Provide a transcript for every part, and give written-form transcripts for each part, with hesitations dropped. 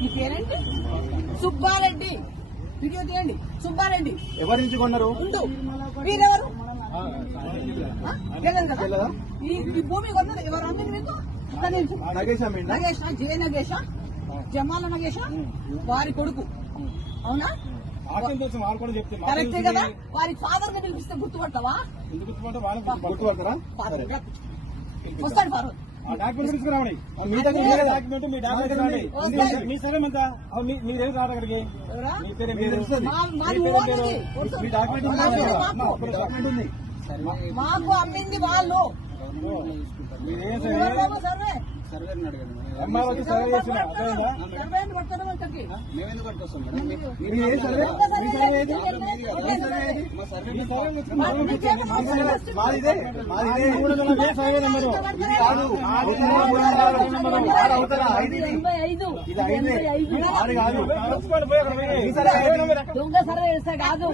మీ పేరేంటి? సుబ్బారెడ్డి. వీడియో తీయండి. సుబ్బారెడ్డి ఎవరి నుంచి కొన్నారు? మీరెవరు? ఈ భూమి కొన్నది ఎవరు? అమ్మింది మీకు? నగేషా? జే నగేషా? జమాల నగేషా? వారి కొడుకు. అవునా? కరెక్టే కదా. వారి ఫాదర్ ని పిలిపిస్తే గుర్తుపడతావా? గుర్తుపడతారా? వస్తాడు ఫాదర్. మీ దగ్గర డాక్యుమెంట్ మీ డాక్యుమెంట్ మీ సరే అంతా మీరేం రాదు అక్కడికి. మాకు అమ్మింది వాళ్ళు. సర్వే దొంగ సర్వే చేస్తే కాదు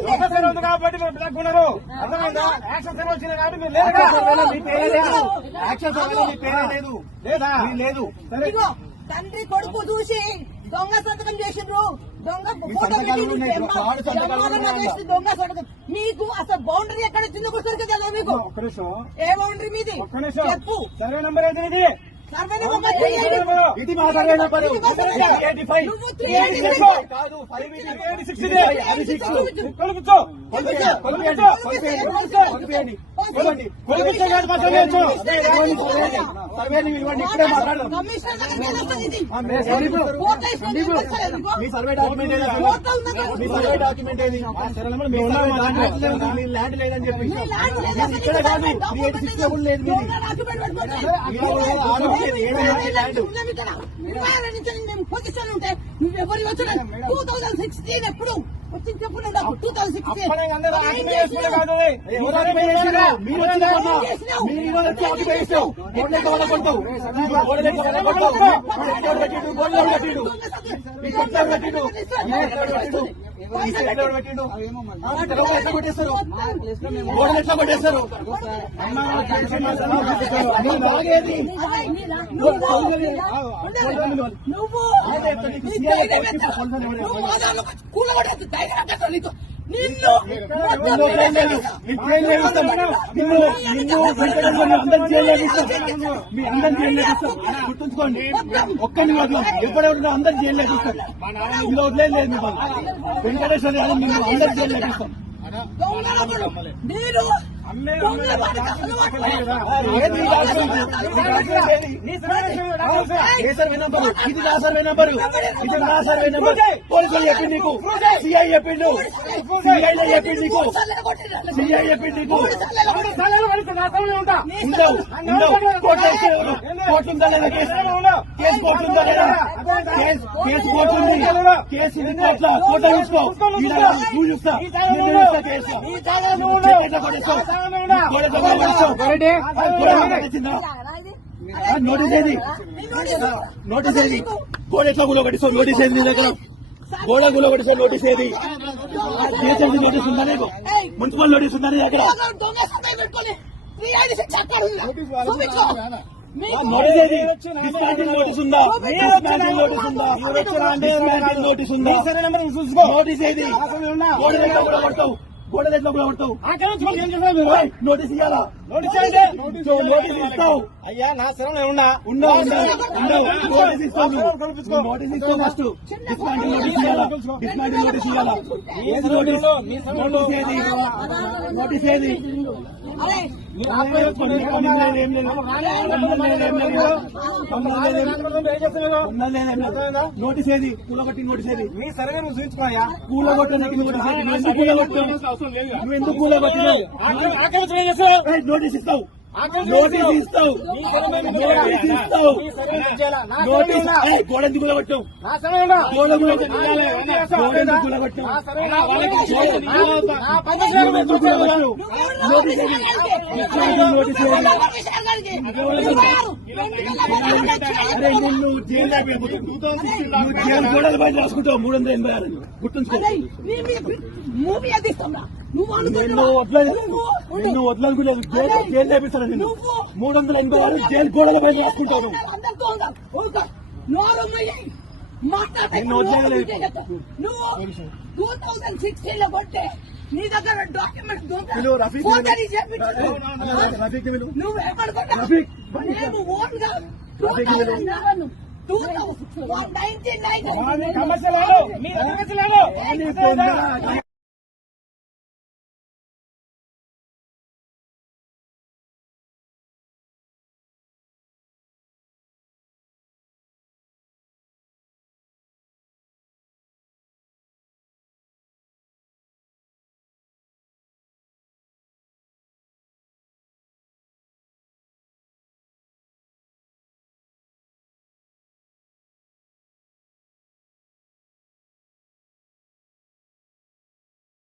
కాబట్టి లేదు. తండ్రి కొడుకు చూసి దొంగ సంతకం చేసిండ్రు. దొంగ దొంగ సంతకం. మీకు అసలు బౌండరీ ఎక్కడ వచ్చిందో కూడా తెలియదు మీకు. ఏ బౌండరీ మీది చెప్పు. సర్వే నంబర్ అయితే సర్వే నెంబర్ ఇది మా సర్వే నెంబర్. మీ సర్వే డాక్యుమెంట్ ఏది? ల్యాండ్ లేదని చెప్పి ఇక్కడ కాదు 386 కూడా లేదు. పొజిషన్ ఉంటే నువ్వెవరి వచ్చిన 2016 ఎప్పుడు వచ్చింది చెప్పు. 2016 ఎట్లా కొట్టేస్తారు? గుర్తుంచుకోండి. ఒక్కని కాదు ఎప్పుడెవరు అందరు జైలు లేపిస్తారు. ఇందులో వదిలేదు వెంకటేశ్వర యాదవ్ మేము అందరు జైలు లేపిస్తాం. ఇది నా సర్వే నెంబరు. ఇది నా సర్వే నెంబర్. పోలీసులు చెప్పింది నీకు. సిఐ చెప్పిండు. సిఐలో చెప్పింది నీకు. సిఐ చెప్పింది నీకు. ఉండవు కోర్టు ఉందా లేదా? కేసు కోర్టు ఉందా లేదా? కేసు కోర్టు ఉంది. కేసు ఉంది కోర్టులో. కోర్టు చూసుకో. నువ్వు చూస్తా కేసు నోటీస్ ఏది? నోటీస్ ఏది? గోడ ఎట్లా గులో కట్టిస్తావు? నోటీస్ ఏది నీ దగ్గర? గోడ గులో కట్టిస్తావు? నోటీస్ ఏది? జిహెచ్ఎంసీ నోటీస్ ఉందా నీకు? మున్సిపల్ నోటీస్ ఉందా నీ దగ్గర? నోటీస్ ఏది? డిస్మాంటిల్ నోటీస్ ఉందా? డిస్మాంటిల్ నోటీస్ ఉందా? డిస్మాంటిల్ నోటీస్ ఉందా? నోటీస్ ఏది? గోడ ఎట్లా గులో కొడతావు? గోడలు ఎట్లా కూడా పడతావు? నోటీస్ ఇవ్వాలా? నోటీస్ ఇస్తావు. అయ్యా నా స్థలం ఉండవు. నోటీస్ ఇస్తావు. నోటీస్ ఇస్తావు. ఫస్ట్ డిస్మాంటిల్ నోటీస్ ఇవ్వాలా? డిస్మాంటిల్ నోటీస్ ఇవ్వాలా? ఏది నోటీస్? నోటీస్ ఏది? నోటీస్ ఏది? కూలగొట్టి నోటీస్ ఏది? మీ సర్వే నువ్వు చూపించుకోయా. కూలగొట్టడానికి నోటీస్ ఏది? నువ్వు ఎందుకు కూలగొట్టినావు? నోటీస్ ఇస్తావు. నోటీస్ ఇస్తావు. నోటీస్ గోడ ఎందుకు కూలగొట్టావు? గోడ కూలగొట్టావు. అరే నిన్ను జైలు గోడల బయట రాసుకుంటావు 386 గుర్తుంచుకో. నిన్ను వదలనుకోలేదు. జైలు లేపిస్తాను నిన్ను 386 జైలు గోడల బయట రాసుకుంటావు. నేను నోట్ చేయలేదు. నువ్వు 2016 లో కొట్టే నీ దగ్గర డాక్యుమెంట్స్ పిలువు, రఫీక్ రఫీక్ నువ్వు ఎక్కడ కొట్టావు? రఫీక్ మేము ఓన్ గా రఫీక్ 1990 సమస్య లేదు, మీ సమస్య లేదు.